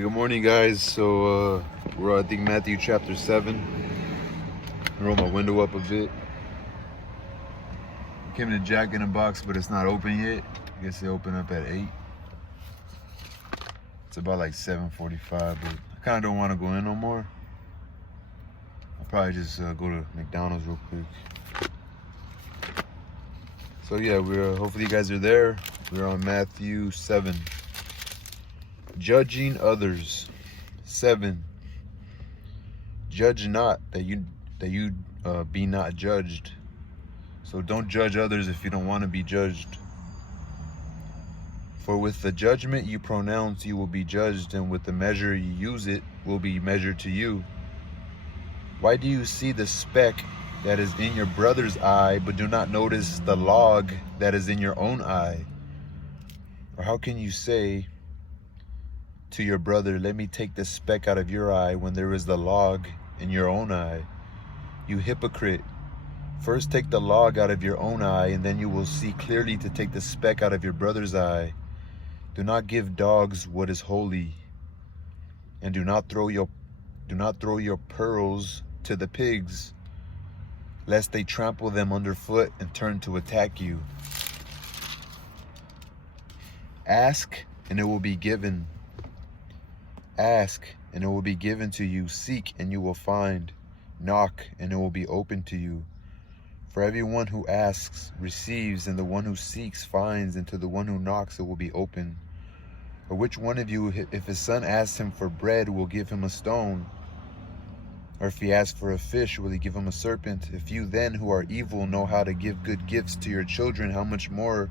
Good morning, guys. So we're I think Matthew chapter 7. Roll my window up a bit. Came in a Jack in a Box, but it's not open yet. I guess they open up at 8. It's about like 7:45, but I kind of don't want to go in no more. I'll probably just go to McDonald's real quick. So yeah, we're hopefully you guys are there. We're on Matthew 7. Judging others. 7. Judge not that you be not judged. So don't judge others if you don't want to be judged. For with the judgment you pronounce, you will be judged, and with the measure you use, it will be measured to you. Why do you see the speck that is in your brother's eye, but do not notice the log that is in your own eye? Or how can you say to your brother, let me take the speck out of your eye, when there is the log in your own eye? You hypocrite. First take the log out of your own eye, and then you will see clearly to take the speck out of your brother's eye. Do not give dogs what is holy, and do not throw your pearls to the pigs, lest they trample them underfoot and turn to attack you. Ask, and it will be given. Ask, and it will be given to you. Seek, and you will find. Knock, and it will be opened to you. For everyone who asks receives, and the one who seeks finds, and to the one who knocks it will be open. Or which one of you, if his son asks him for bread, will give him a stone? Or if he asks for a fish, will he give him a serpent? If you then, who are evil, know how to give good gifts to your children, how much more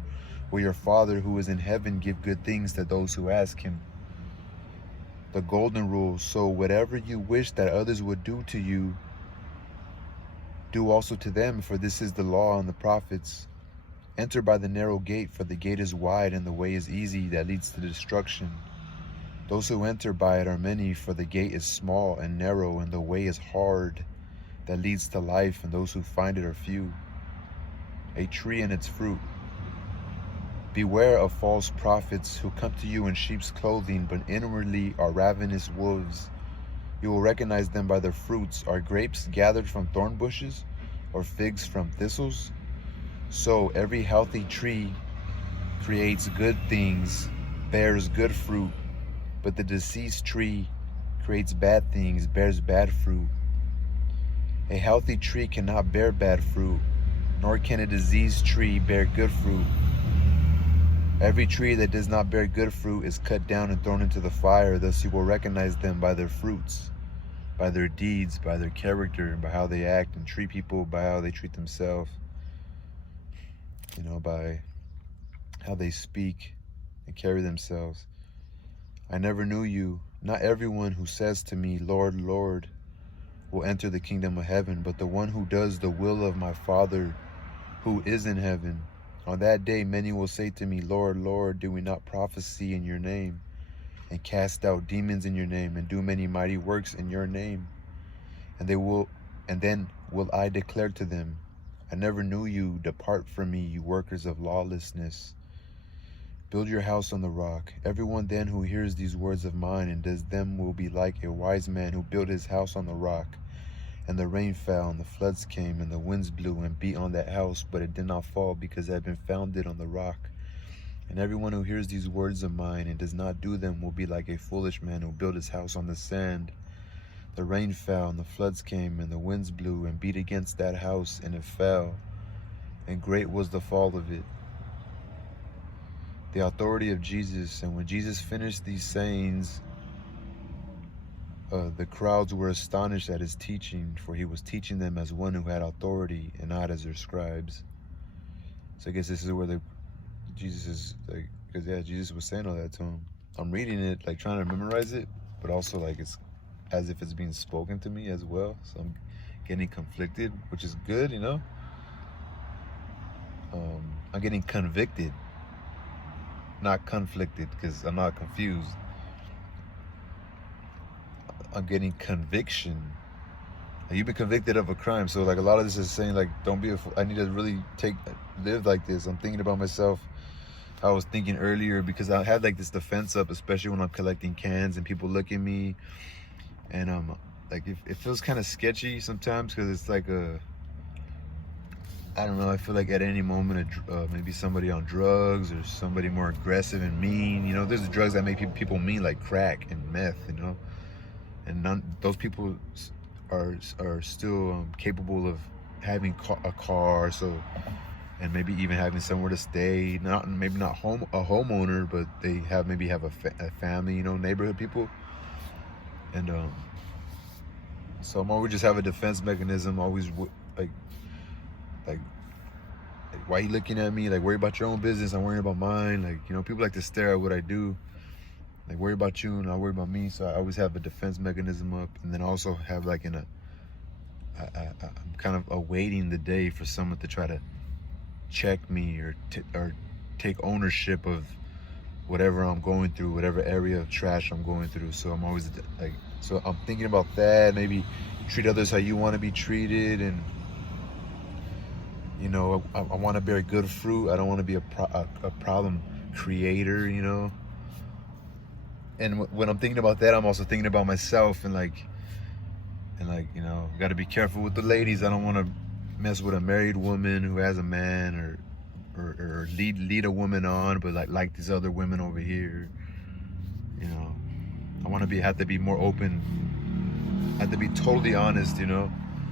will your Father who is in heaven give good things to those who ask him? The golden rule: so whatever you wish that others would do to you, do also to them, for this is the law and the prophets. Enter by the narrow gate, for the gate is wide and the way is easy that leads to destruction. Those who enter by it are many, for the gate is small and narrow, and the way is hard that leads to life, and those who find it are few. A tree and its fruit. Beware of false prophets who come to you in sheep's clothing, but inwardly are ravenous wolves. You will recognize them by their fruits. Are grapes gathered from thorn bushes, or figs from thistles? So every healthy tree creates good things, bears good fruit, but the diseased tree creates bad things, bears bad fruit. A healthy tree cannot bear bad fruit, nor can a diseased tree bear good fruit. Every tree that does not bear good fruit is cut down and thrown into the fire. Thus you will recognize them by their fruits, by their deeds, by their character, by how they act and treat people, by how they treat themselves, by how they speak and carry themselves. I never knew you. Not everyone who says to me, Lord, Lord, will enter the kingdom of heaven, but the one who does the will of my Father who is in heaven. On that day many will say to me, Lord, Lord, did we not prophesy in your name, and cast out demons in your name, and do many mighty works in your name? And then will I declare to them, I never knew you. Depart from me, you workers of lawlessness. Build your house on the rock. Everyone then who hears these words of mine and does them will be like a wise man who built his house on the rock. And the rain fell, and the floods came, and the winds blew and beat on that house, but it did not fall, because it had been founded on the rock. And everyone who hears these words of mine and does not do them will be like a foolish man who built his house on the sand. The rain fell, and the floods came, and the winds blew and beat against that house, and it fell, and great was the fall of it. The authority of Jesus. And when Jesus finished these sayings, the crowds were astonished at his teaching, for he was teaching them as one who had authority and not as their scribes. So I guess this is where Jesus is like, because Jesus was saying all that to him. I'm reading it, like trying to memorize it, but also like it's as if it's being spoken to me as well. So I'm getting conflicted, which is good, I'm getting convicted, not conflicted, because I'm not confused. I'm getting conviction. Like, you've been convicted of a crime, so like a lot of this is saying like, don't be I need to really live like this. I'm thinking about myself I was thinking earlier, because I have like this defense up, especially when I'm collecting cans and people look at me, and like it feels kind of sketchy sometimes, because it's like I don't know, I feel like at any moment maybe somebody on drugs or somebody more aggressive and mean. You know, there's the drugs that make people mean, like crack and meth, you know, and those people are still capable of having a car, so, and maybe even having somewhere to stay. Maybe not a homeowner, but they maybe have a family, you know, neighborhood people. And so I'm always just have a defense mechanism. Always like like why you looking at me? Like, worry about your own business. I'm worrying about mine. Like, you know, people like to stare at what I do. Like, worry about you and I'll worry about me. So I always have a defense mechanism up, and then also have like I'm kind of awaiting the day for someone to try to check me or take ownership of whatever I'm going through, whatever area of trash I'm going through. So I'm always like, so I'm thinking about that. Maybe treat others how you want to be treated, and you know, I want to bear good fruit. I don't want to be a problem creator, you know. And when I'm thinking about that, I'm also thinking about myself, and like, you know, got to be careful with the ladies. I don't want to mess with a married woman who has a man, or lead a woman on, but like these other women over here. You know, I want to have to be more open. I have to be totally honest, you know.